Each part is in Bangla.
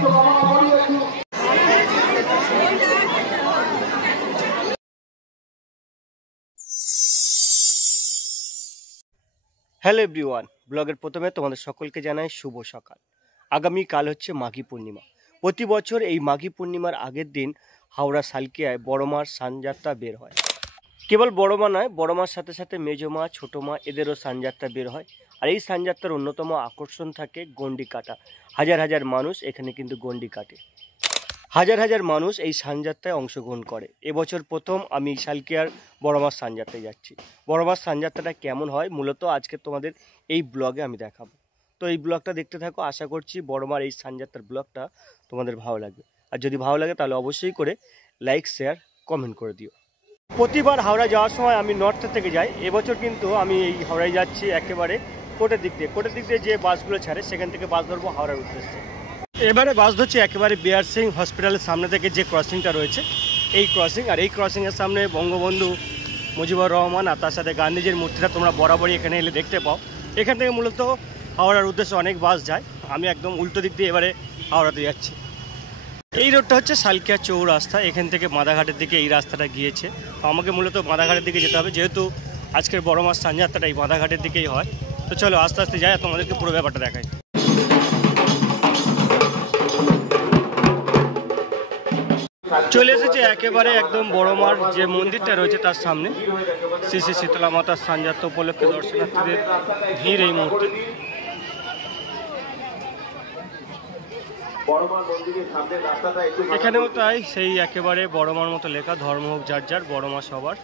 হ্যালো এভরিওয়ান, ব্লগের প্রথমে তোমাদের সকলকে জানাই শুভ সকাল। আগামীকাল হচ্ছে মাঘী পূর্ণিমা। প্রতি বছর এই মাঘী পূর্ণিমার আগের দিন হাওড়া সালকিয়ায় বড় মার সানযাত্রা বের হয়। কেবল বড় মা নয়, বড় মার সাথে সাথে মেজো মা, ছোটো মা এদেরও সানযাত্রা বের হয়। আর এই সানযাত্রার অন্যতম আকর্ষণ থাকে গন্ডি কাটা। হাজার হাজার মানুষ এখানে কিন্তু গন্ডি কাটে। হাজার হাজার মানুষ এই সানযাত্রায় অংশগ্রহণ করে। এবছর প্রথম আমি সালকিয়ার বড় মার সানযাত্রায় যাচ্ছি। বড় মার সানযাত্রাটা কেমন হয় মূলত আজকে তোমাদের এই ব্লগে আমি দেখাবো। তো এই ব্লগটা দেখতে থাকো, আশা করছি বড় মার এই সানযাত্রার ব্লগটা তোমাদের ভালো লাগবে। আর যদি ভালো লাগে তাহলে অবশ্যই করে লাইক, শেয়ার, কমেন্ট করে দিও। প্রতিবার হাওড়া যাওয়ার সময় আমি নর্থ থেকে যাই। এবছর কিন্তু আমি এই হাওড়ায় যাচ্ছি একেবারে কোটের দিক দিয়ে যে বাসগুলো ছাড়ে সেখান থেকে বাস ধরবো হাওড়ার উদ্দেশ্যে। এবারে বাস ধরছি একেবারে বিআর সিং হসপিটালের সামনে থেকে যে ক্রসিংটা রয়েছে এই ক্রসিং। আর এই ক্রসিংয়ের সামনে বঙ্গবন্ধু মুজিবুর রহমান আর তার সাথে গান্ধীজির মূর্তিটা তোমরা বরাবরই এখানে এলে দেখতে পাও। এখান থেকে মূলত হাওড়ার উদ্দেশ্যে অনেক বাস যায়। আমি একদম উল্টো দিক দিয়ে এবারে হাওড়াতে যাচ্ছি। এই রোডটা হচ্ছে সালকিয়া চৌরাস্তা। এখান থেকে মাদাঘাটের দিকে এই রাস্তাটা গিয়েছে। আমাকে মূলত মাদাঘাটের দিকে যেতে হবে, যেহেতু আজকের বড় মাস সানযাত্রাটা এই মাদাঘাটের দিকেই হয়। তো চলো আস্তে আস্তে যাই আর তোমাদেরকে পুরো ব্যাপারটা দেখাই। চলে এসেছে একেবারে একদম বড় মার যে মন্দিরটা রয়েছে তার সামনে। শ্রী শ্রী শীতলা মাতার সানযাত্রা উপলক্ষে দর্শনার্থীদের ভিড় এই মুহূর্তে। এখানেও তাই সেই একেবারে বড় মার মতো লেখা, ধর্ম হোক যার যার, বড় মা সবার।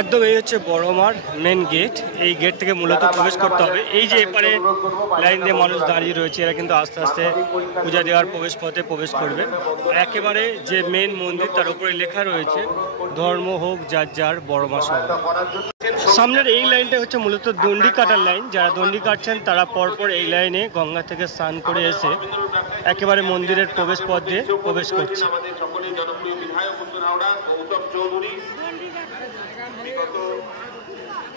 একদম এই হচ্ছে বড় মার মেন গেট। এই গেট থেকে মূলত প্রবেশ করতে হবে। এই যে এপারে লাইন দিয়ে মানুষ দাঁড়িয়ে রয়েছে, এরা কিন্তু আস্তে আস্তে পূজা দেওয়ার প্রবেশ পথে প্রবেশ করবে। একেবারে যে মেন মন্দির তার উপরে লেখা রয়েছে ধর্ম হোক যার যার, বড় মা সবার। সামনের এই লাইনটা হচ্ছে মূলত দণ্ডি কাটার লাইন। যারা দণ্ডি কাটছেন তারা পরপর এই লাইনে গঙ্গা থেকে স্নান করে এসে একেবারে মন্দিরের প্রবেশ পথ দিয়ে প্রবেশ করছে।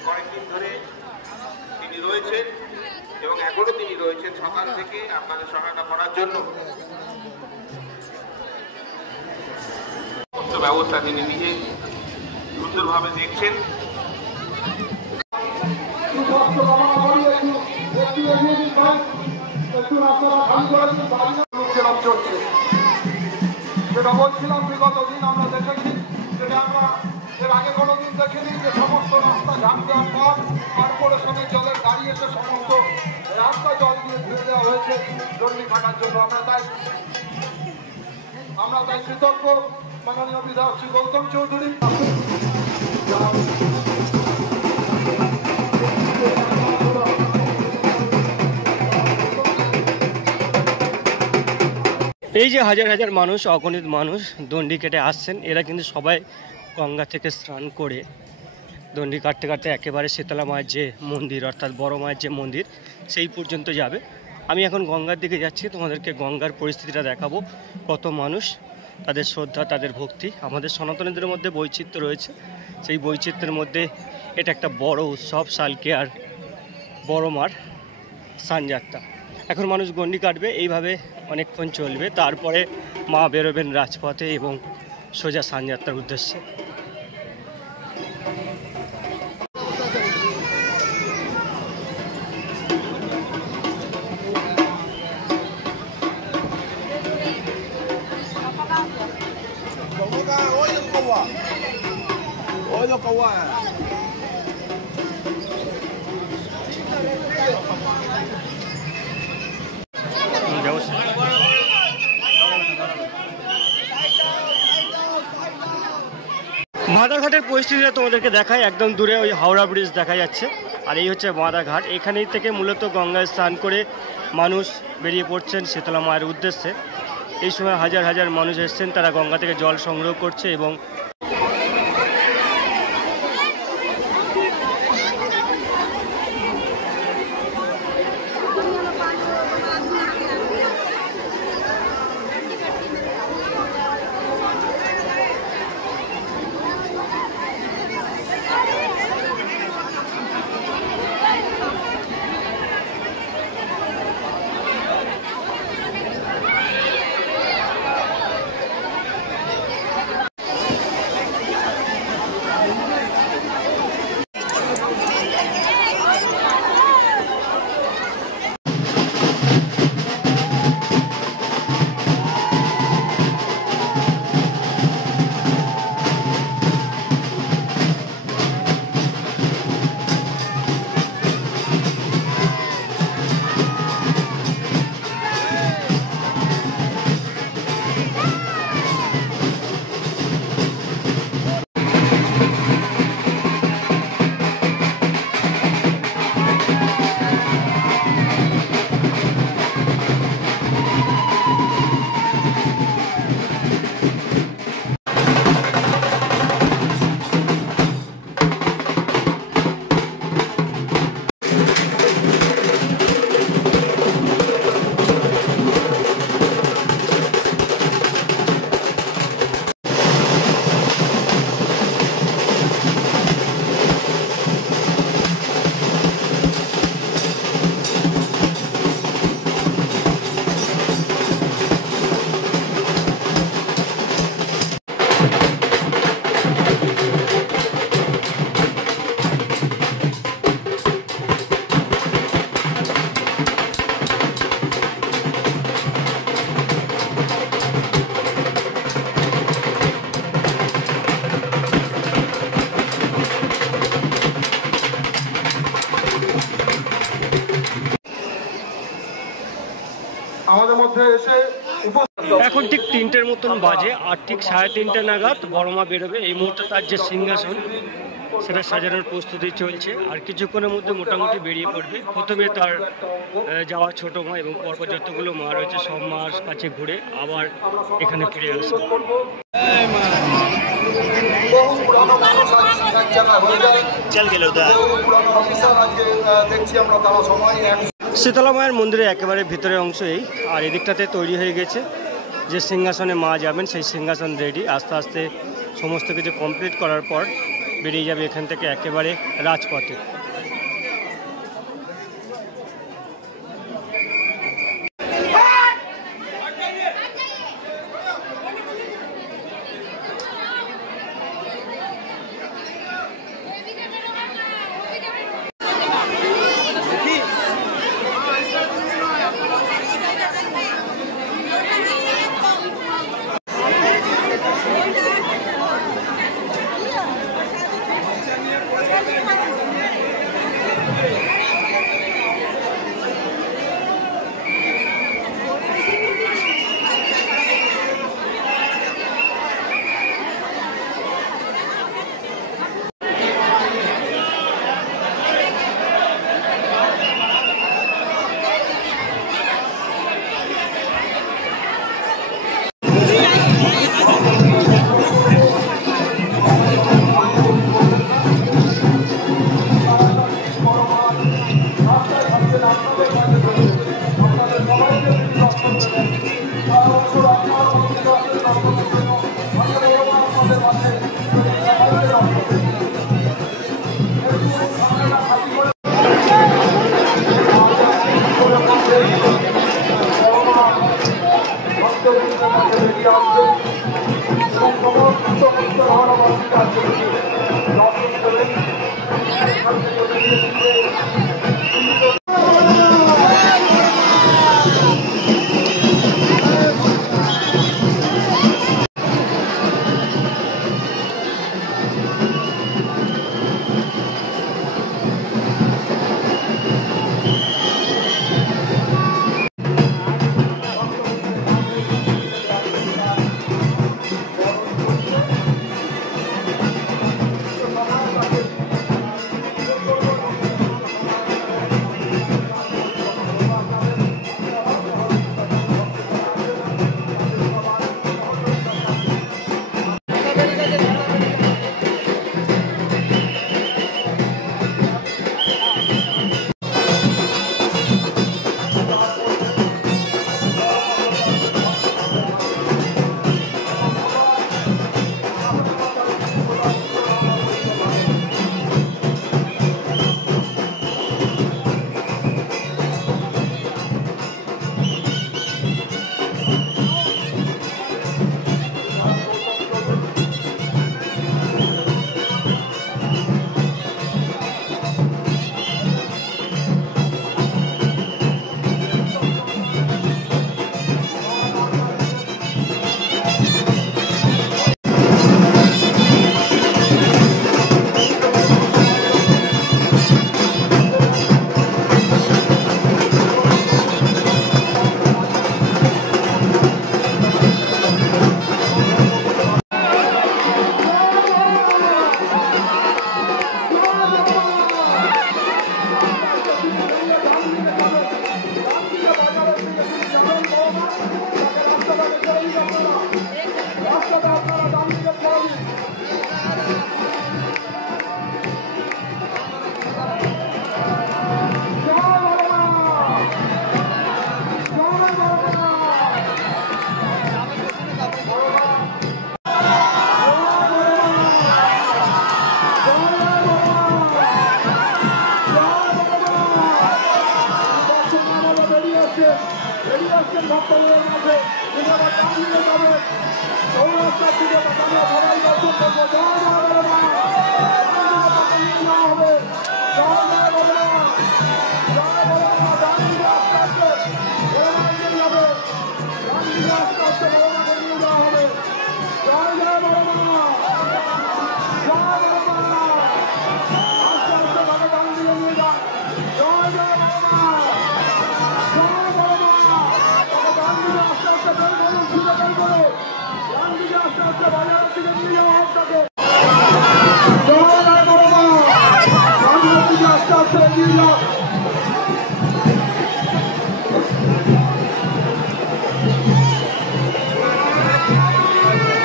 কয়েকদিন ধরে তিনি রয়েছেন এবং এখনো তিনি রয়েছেন সকাল থেকে আপনাদের সহায়তা করার জন্য। ব্যবস্থা তিনি নিজে সুন্দরভাবে দেখছেন। যেটা বলছিলাম বিগত দিন আমরা দেখেছি, যেটা আমরা এর আগে কোনোদিন দেখিনি, যে সমস্ত রাস্তা ঝাঁপ দেওয়ার পর কর্পোরেশনের জলের গাড়ি এসে সমস্ত রাস্তা জল দিয়ে ধুয়ে দেওয়া হয়েছে দণ্ডি কাটার জন্য। আমরা তাই কৃতজ্ঞ মাননীয় বিধায়ক শ্রী গৌতম চৌধুরী। এই যে হাজার হাজার মানুষ, অগণিত মানুষ দণ্ডি কেটে আসছেন, এরা কিন্তু সবাই গঙ্গা থেকে স্নান করে দণ্ডি কাটতে কাটতে একেবারে শীতলা মায়ের যে মন্দির অর্থাৎ বড় মায়ের যে মন্দির সেই পর্যন্ত যাবে। আমি এখন গঙ্গার দিকে যাচ্ছি, তোমাদেরকে গঙ্গার পরিস্থিতিটা দেখাবো। কত মানুষ, তাদের শ্রদ্ধা, তাদের ভক্তি। আমাদের সনাতনীদের মধ্যে বৈচিত্র্য রয়েছে, সেই বৈচিত্র্যের মধ্যে এটা একটা বড় উৎসব সালকিয়ার বড় মার সানযাত্রা। এখন মানুষ গন্ডি কাটবে, এইভাবে অনেকক্ষণ চলবে। তারপরে মা বেরোবেন রাজপথে এবং সোজা সানযাত্রার উদ্দেশ্যে। মাদাঘাটের পরিস্থিতিটা তোমাদেরকে দেখায়। একদম দূরে ওই হাওড়া ব্রিজ দেখা যাচ্ছে। আর এই হচ্ছে মাদাঘাট। এখানেই থেকে মূলত গঙ্গায় স্নান করে মানুষ বেরিয়ে পড়ছেন শীতলা মায়ের উদ্দেশ্যে। এই সময় হাজার হাজার মানুষ এসছেন, তারা গঙ্গা থেকে জল সংগ্রহ করছে এবং আমাদের মধ্যে এসে এখন ঠিক 3টের মতন বাজে, আর ঠিক 3:30 নাগাদ বড় মা বেরোবে। এই মুহূর্তে তার যে সিংহাসন সেটা সাজানোর প্রস্তুতি চলছে, আর কিছুক্ষণের মধ্যে মোটামুটি বেরিয়ে পড়বে। প্রথমে তার যাওয়া ছোট মা এবং পরপর যতগুলো মা রয়েছে সব মার কাছে ঘুরে আবার এখানে ফিরে আসবে। শীতলা মায়ের মন্দিরের একেবারে ভিতরের অংশ এই, আর এদিকটাতে তৈরি হয়ে গেছে যে সিংহাসনে মা যাবেন, সেই সিংহাসন রেডি। আস্তে আস্তে সমস্ত কিছু কমপ্লিট করার পর বেরিয়ে যাবে এখান থেকে একেবারে রাজপথে।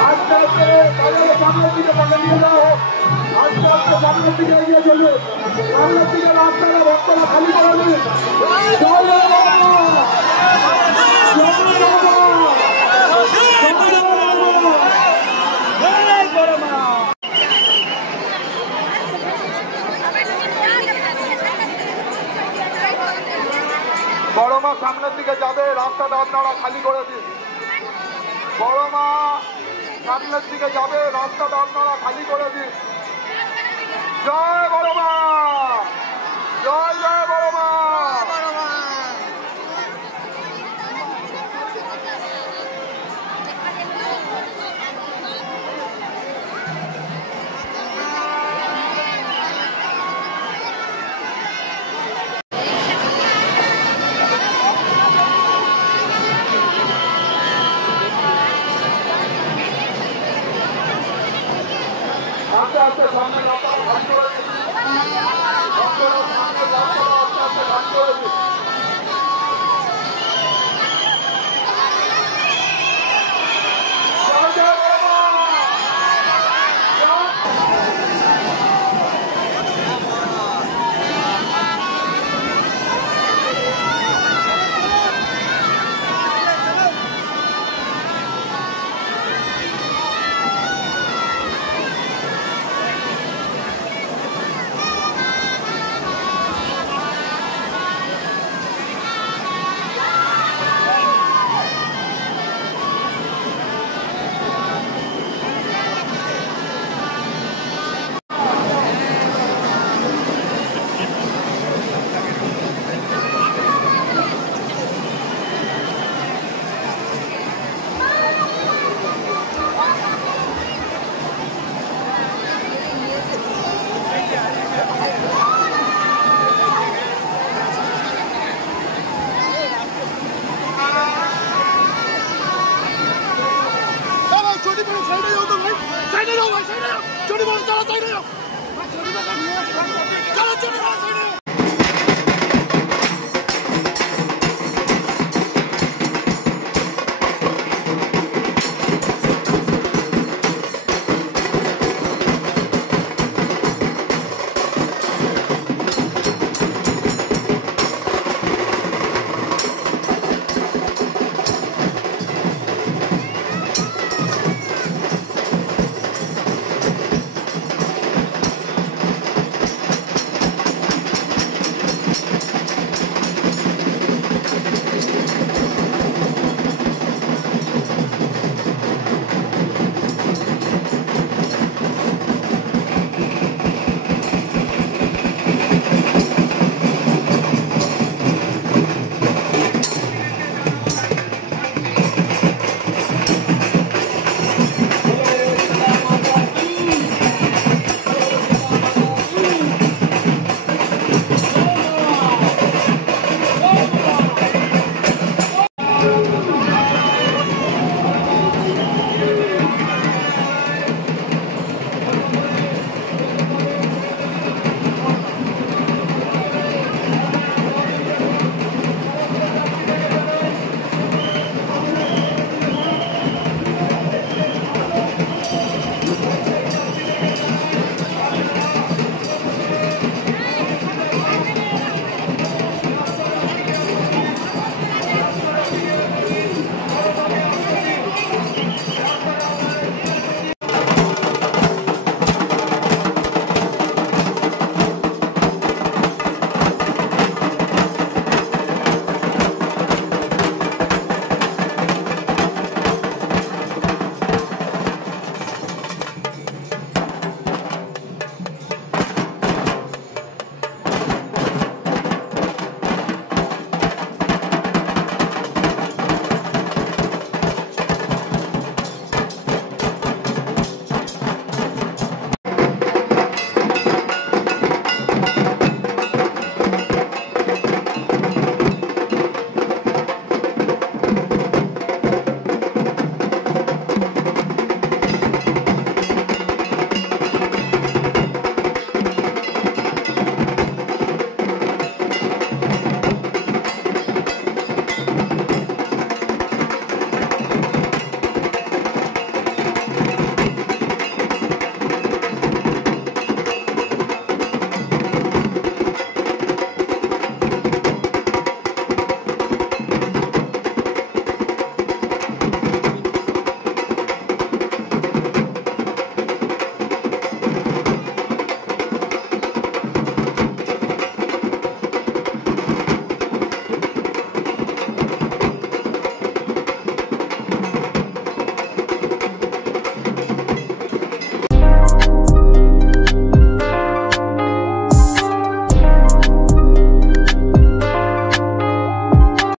আস্তে আস্তে তাদের সামনের দিকে তাকে নিয়ে যাওয়া হোক। আস্তে আস্তে সামনের দিকে এগিয়ে চলবে। সামনের দিকে রাস্তাটা ভক্তরা খালি করে দিন। জয় বাবা! জয় বাবা! বড় মা সামনের দিকে যাবে, রাস্তাটা আপনারা খালি করে দিন। বড় মা সামনের দিকে যাবে, রাস্তাটা আপনারা খালি করে দিন। জয় বড় মা!